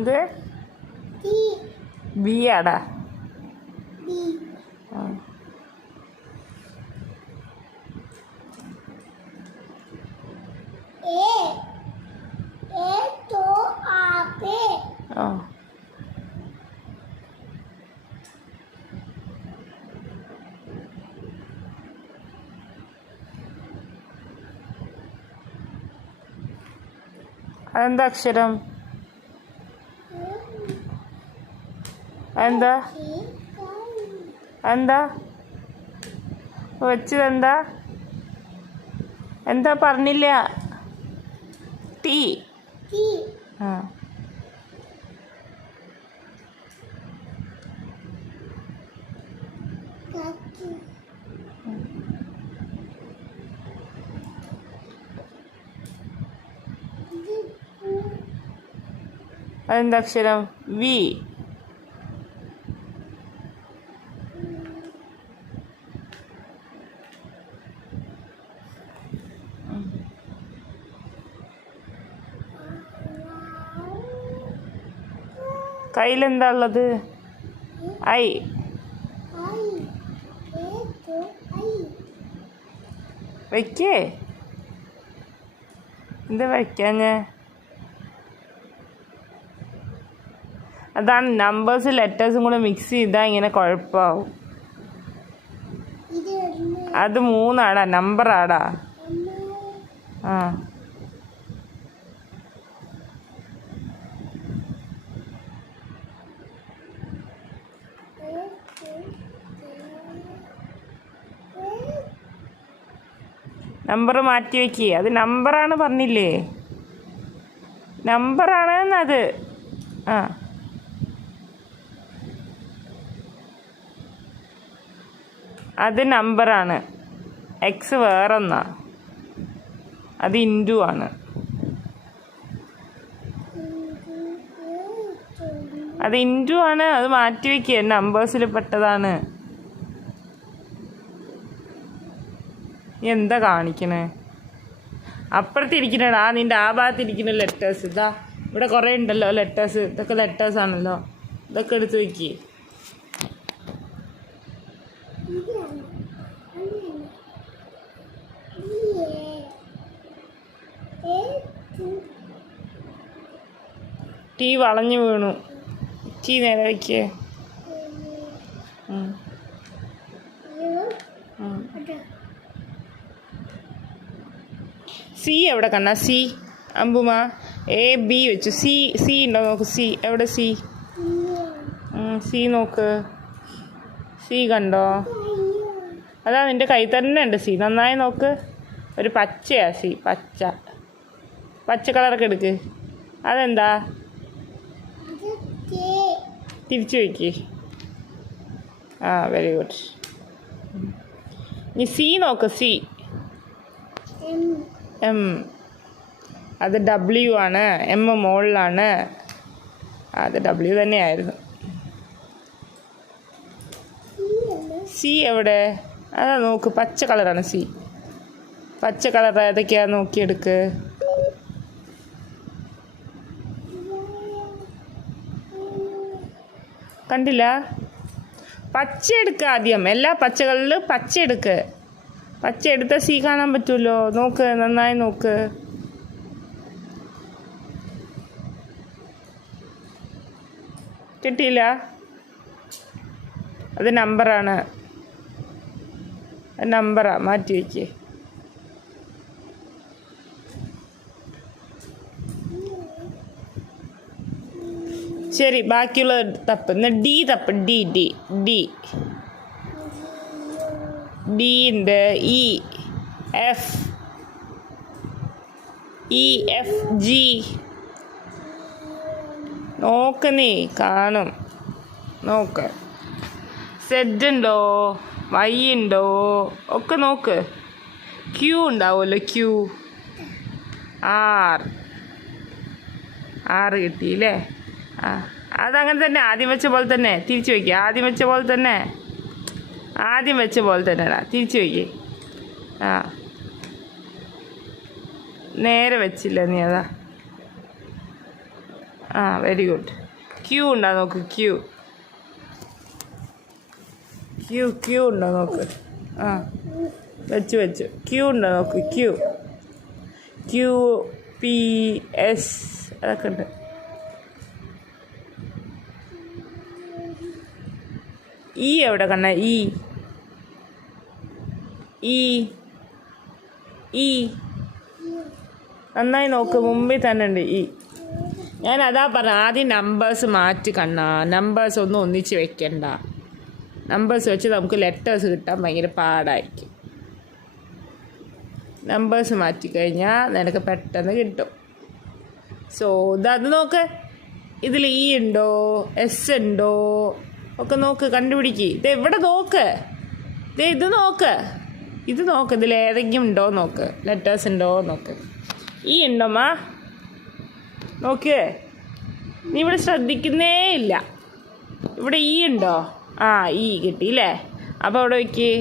എന്ത് ബി ആടാ? ആ ആ അതെന്താ അക്ഷരം? എന്താ എന്താ വെച്ചതെന്താ? എന്താ പറഞ്ഞില്ല? ടീ. ആ അതെന്താ അക്ഷരം? വി. കയ്യിലെന്താ ഉള്ളത്? ഐ. വയ്ക്കേ? എന്താ വയ്ക്കാഞ്ഞേ? അതാണ് നമ്പേഴ്സും ലെറ്റേഴ്സും കൂടെ മിക്സ് ചെയ്താൽ ഇങ്ങനെ കുഴപ്പമാവും. അത് 3 ആടാ, നമ്പർ ആടാ. ആ നമ്പർ മാറ്റി വയ്ക്കേ. അത് നമ്പറാണ് പറഞ്ഞില്ലേ? നമ്പറാണെന്നത്. ആ അത് നമ്പറാണ്. എക്സ് വേറൊന്നാ. അത് ഇൻറ്റു ആണ്. അത് ഇൻറ്റു ആണ്. അത് മാറ്റി വയ്ക്കുക. നമ്പേഴ്സിൽ പെട്ടതാണ്. എന്താ കാണിക്കണേ? അപ്പുറത്തിരിക്കണടാ, നിൻ്റെ ആ ഭാഗത്തിരിക്കുന്ന ലെറ്റേഴ്സ്. ഇതാ ഇവിടെ കുറേ ഉണ്ടല്ലോ ലെറ്റേഴ്സ്. ഇതൊക്കെ ലെറ്റേഴ്സാണല്ലോ. ഇതൊക്കെ എടുത്ത് വയ്ക്കുക. ടീ വളഞ്ഞു വീണു. ടീ നേരെ വയ്ക്കേ. സി എവിടെ കണ്ണാ? സി അമ്പുമാ. എ ബി വെച്ചു. സി. സി ഉണ്ടോ നോക്ക്. സി എവിടെ? സി. സി നോക്ക്. സി കണ്ടോ? അതാ നിൻ്റെ കൈ തന്നെ ഉണ്ട് സി. നന്നായി നോക്ക്. ഒരു പച്ചയാ സി. പച്ച കളറൊക്കെ എടുക്ക്. അതെന്താ? തിരിച്ചു വയ്ക്ക്. ആ വെരി ഗുഡ്. നീ സി നോക്ക്. സി. എം. അത് ഡബ്ല്യു ആണ്. എം മുകളിലാണ്. അത് ഡബ്ല്യു തന്നെയായിരുന്നു. സി എവിടെ? അതാ നോക്ക്. പച്ച കളറാണ് സി. പച്ച കളർ ഏതൊക്കെയാ നോക്കിയെടുക്ക്. കണ്ടില്ല? പച്ച എടുക്കുക ആദ്യം. എല്ലാ പച്ചകളിലും പച്ച എടുക്ക്. പച്ച എടുത്ത സി കാണാൻ പറ്റുമല്ലോ. നോക്ക്, നന്നായി നോക്ക്. കിട്ടിയില്ല? അത് നമ്പറാണ്. നമ്പറാ. മാറ്റി വയ്ക്കേ. ശരി, ബാക്കിയുള്ള തപ്പ്. എന്നാൽ ഡി തപ്പ്. ഡി ഡി ഡി ഡി ഉണ്ട്. E F. E F G. നോക്ക്, നീ കാണും. നോക്ക്. സെഡ് ഉണ്ടോ? വൈ ഉണ്ടോ? ഒക്കെ നോക്ക്. ക്യൂ ഉണ്ടാവുമല്ലോ. ക്യൂ. ആർ. കിട്ടിയില്ലേ? ആ അതങ്ങനെ തന്നെ. ആദ്യം വെച്ച പോലെ തന്നെ തിരിച്ചു വയ്ക്കുക. ആദ്യം വെച്ച പോലെ തന്നെ തിരിച്ചു വയ്ക്കുക. ആ നേരെ വെച്ചില്ല നീ. അതാ ആ വെരി ഗുഡ്. ക്യൂ ഉണ്ടോ നോക്ക്. ക്യൂ ക്യൂ ക്യൂ ഉണ്ടോ നോക്ക്. ആ വെച്ചു. ക്യൂ ഉണ്ടോ നോക്ക്. ക്യൂ ക്യൂ പി എസ് അതൊക്കെ ഉണ്ട്. ഇ എവിടെ കണ്ണ? ഇ ഇ ഇ നന്നായി നോക്ക്. മുമ്പിൽ തന്നെ ഉണ്ട് ഇ. ഞാൻ അതാ പറഞ്ഞ ആദ്യം നമ്പേഴ്സ് മാറ്റി കണ്ണ. നമ്പേഴ്സ് ഒന്നും ഒന്നിച്ച് വെക്കണ്ട. നമ്പേഴ്സ് വെച്ച് നമുക്ക് ലെറ്റേഴ്സ് കിട്ടാൻ ഭയങ്കര പാടായിരിക്കും. നമ്പേഴ്സ് മാറ്റിക്കഴിഞ്ഞാൽ നിനക്ക് പെട്ടെന്ന് കിട്ടും. സോ അത് നോക്ക്. ഇതിൽ ഇ ഉണ്ടോ എസ് ഉണ്ടോ ഒക്കെ നോക്ക്, കണ്ടുപിടിക്ക്. ഇത് എവിടെ നോക്ക്. ഇത് നോക്ക്. ഇതിൽ ഏതെങ്കിലും ഉണ്ടോ നോക്ക്. ലെറ്റേഴ്സ് ഉണ്ടോ നോക്ക്. ഇ ഉണ്ടോമ്മാ നോക്ക്. നീ ഇവിടെ ശ്രദ്ധിക്കുന്നേ ഇല്ല. ഇവിടെ ഇ ഉണ്ടോ? ആ ഇ കിട്ടിയില്ലേ. അപ്പോൾ അവിടെ വയ്ക്ക്.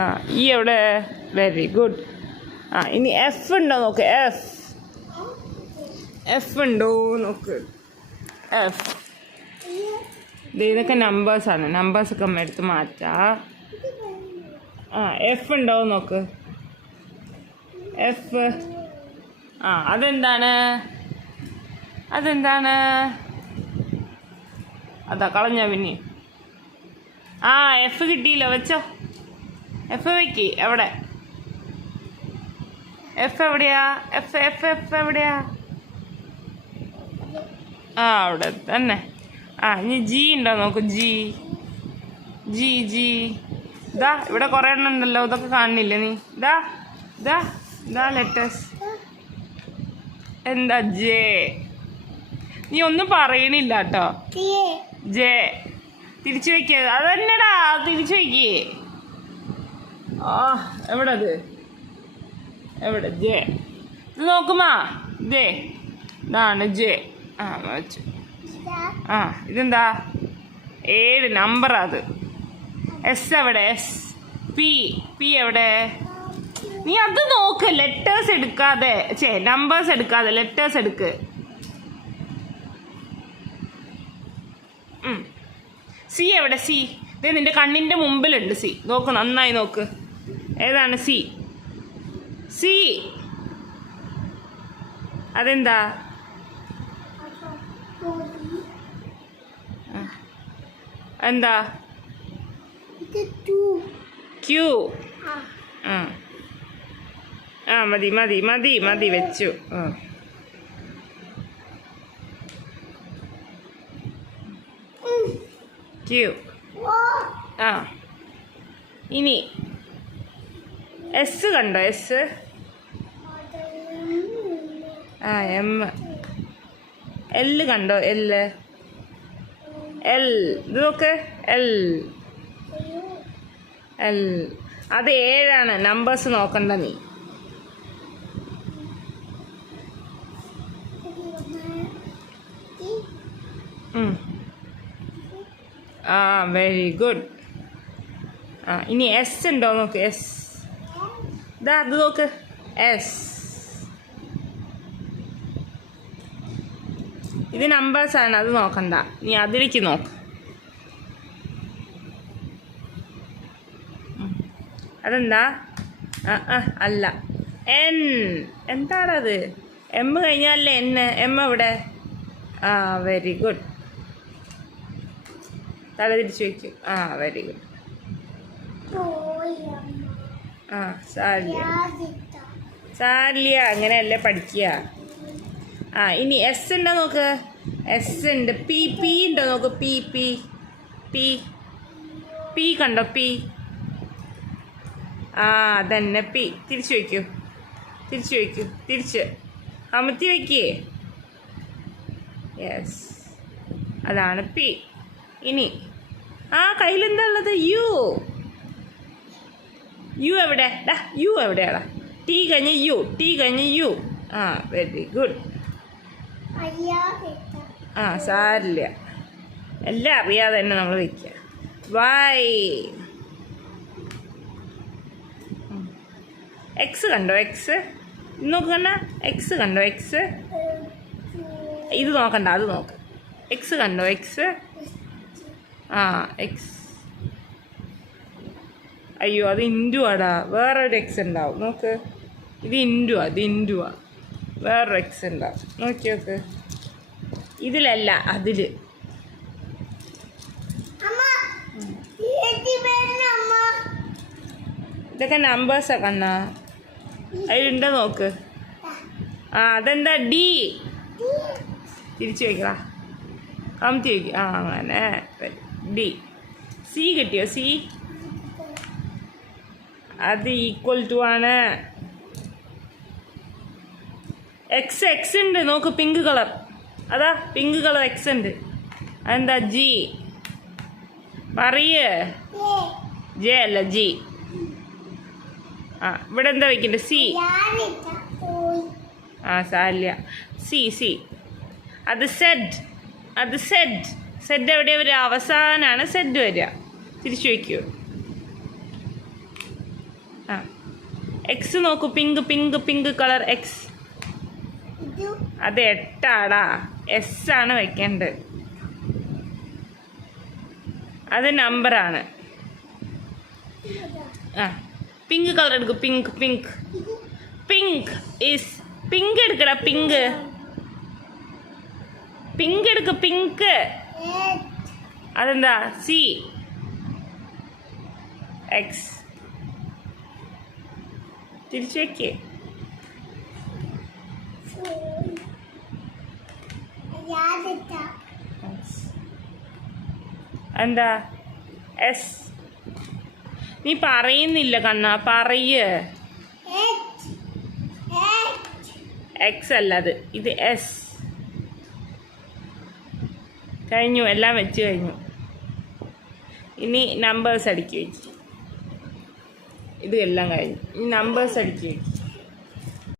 ആ ഇ എവിടെ? Very good. ആ ഇനി എഫ് ഉണ്ടോ നോക്ക്. എഫ് ഉണ്ടോ നോക്ക്. എഫ്. ഇതൊക്കെ നമ്പേഴ്സാണ്. നമ്പേഴ്സൊക്കെ നമ്മൾ എടുത്ത് മാറ്റാം. ആ എഫ് ഉണ്ടോ നോക്ക്. എഫ്. ആ അതെന്താണ്? അതാ കളഞ്ഞ പിന്നെ. ആ എഫ് കിട്ടിയില്ല. വെച്ചോ. എഫ് വെക്ക്. എവിടെ എഫ്? എവിടെയാ എഫ്? എവിടെയാ? ആ അവിടെ തന്നെ. ആ ഇനി ജി ഉണ്ടോ നോക്ക്. ജി ഇതാ ഇവിടെ കുറേ എണ്ണം ഉണ്ടല്ലോ. ഇതൊക്കെ കാണുന്നില്ലേ നീ? ഇതാ ലെറ്റേഴ്സ്. എന്താ? ജെ. നീ ഒന്നും പറയണില്ല കേട്ടോ. ജെ തിരിച്ചു വയ്ക്ക. അതന്നെടാ തിരിച്ചു വയ്ക്കേ. ആ എവിടെ ജെ? ഇത് നോക്കുമാ. ഇതാണ് ജെ. ആ വെച്ചു. ആ ഇതെന്താ? 7 നമ്പറാ അത്. എസ് എവിടെ? എസ്. പി എവിടെ? നീ അത് നോക്ക്. ലെറ്റേഴ്സ് എടുക്കാതെ നമ്പേഴ്സ് എടുക്കാതെ ലെറ്റേഴ്സ് എടുക്ക്. സി എവിടെ? സി. ഇതേ നിന്റെ കണ്ണിൻ്റെ മുമ്പിലുണ്ട് സി. നോക്ക്, നന്നായി നോക്ക്. ഏതാണ് സി? അതെന്താ? എന്താ? ക്യൂ. ആ മതി വെച്ചു. ക്യൂ. ആ ഇനി എസ് കണ്ടോ? എസ്. ആ എം. എൽ കണ്ടോ? എൽ. ഇത് നോക്ക്. എൽ. അത് 7ആണ്. നമ്പേഴ്സ് നോക്കണ്ട നീ. ആ വെരി ഗുഡ്. ആ ഇനി എസ് ഉണ്ടോ നോക്ക്. എസ്. അത് നോക്ക്. എസ്. ഇത് നമ്പേഴ്സാണ്. അത് നോക്കണ്ട നീ. അതിലേക്ക് നോക്ക്. അതെന്താ? അല്ല. എൻ. എന്താണത്? M കഴിഞ്ഞാലല്ലേ N. എം എവിടെ? ആ വെരി ഗുഡ്. തല തിരിച്ചു വയ്ക്കും. ആ വെരി ഗുഡ്. ആ സാരില്ല അങ്ങനെയല്ലേ പഠിക്കുക. ആ ഇനി എസ് ഉണ്ടോ നോക്ക്. എസ് ഉണ്ട്. പി ഉണ്ടോ നോക്ക്. പി കണ്ടോ? പി. ആ അതന്നെ പി. തിരിച്ചു വയ്ക്കൂ. തിരിച്ച് അമർത്തി വയ്ക്കേ. യെസ് അതാണ് പി. ഇനി ആ കയ്യിലെന്താ ഉള്ളത്? യു എവിടെ? യു എവിടെയാടാ? ടി കഴിഞ്ഞ് യു. ആ വെരി ഗുഡ്. ആ സാരില്ല. എല്ലാം അറിയാതെ തന്നെ നമ്മൾ വയ്ക്കുക. വൈ. എക്സ് കണ്ടോ? എക്സ് നോക്കണ്ട. എക്സ് കണ്ടോ? എക്സ്. ഇത് നോക്കണ്ട, അത് നോക്ക്. എക്സ് കണ്ടോ? എക്സ്. ആ എക്സ്. അയ്യോ അത് ഇൻറ്റു ആടാ, വേറൊരു എക്സ് ഉണ്ടാവും നോക്ക്. ഇത് ഇൻറ്റു ആ, ഇത് ഇൻറ്റു ആ, വേറൊരു എക്സ് ഉണ്ടാവും. നോക്കി നോക്ക്. ഇതിലല്ല, അതിൽ. ഇതൊക്കെ നമ്പേഴ്സാണ് കണ്ണാ, അതിലുണ്ടോ നോക്ക്. ആ അതെന്താ? ഡി. തിരിച്ചു വയ്ക്കടാ, കമത്തി വയ്ക്കുക. ആ അങ്ങനെ ഡി. സി കിട്ടിയോ? സി അത് ഈക്വൽ ടു ആണ്. എക്സ്, എക്സ് ഉണ്ട് നോക്ക്, പിങ്ക് കളർ. അതാ പിങ്ക് കളർ എക്സ് ഉണ്ട്. അതെന്താ? ജി. പറയേ. ജെ അല്ല, ജി. ആ ഇവിടെ എന്താ വയ്ക്കണ്ടേ? സി. ആ സാരില്ല. സി. സി അത് സെഡ്. അത് സെഡ്. സെഡ് എവിടെയാ വരിക? അവസാനമാണ് സെഡ് വരിക. തിരിച്ചു വയ്ക്കൂ. ആ എക്സ് നോക്കൂ, pink pink pink colour X. അത് 8 ആടാ, എസ് ആണ് വയ്ക്കേണ്ടത്. അത് നമ്പറാണ്. ആ പിങ്ക് കളർ എടുക്കും. Pink pink pink is pink എടുക്കടാ. പിങ്ക് പിങ്ക് എടുക്ക്. പിങ്ക് അതെന്താ? സി. എക്സ്. തിരിച്ചു വയ്ക്കേ. എന്താ? എസ്. നീ പറയുന്നില്ല കണ്ണാ, പറയ്. എക്സ് അല്ല അത്, ഇത് എസ്. കഴിഞ്ഞു, എല്ലാം വെച്ച് കഴിഞ്ഞു. ഇനി നമ്പേഴ്സ് അടിക്കുക. ഇത് എല്ലാം കഴിഞ്ഞു. ഇനി നമ്പേഴ്സ് അടിക്കുക.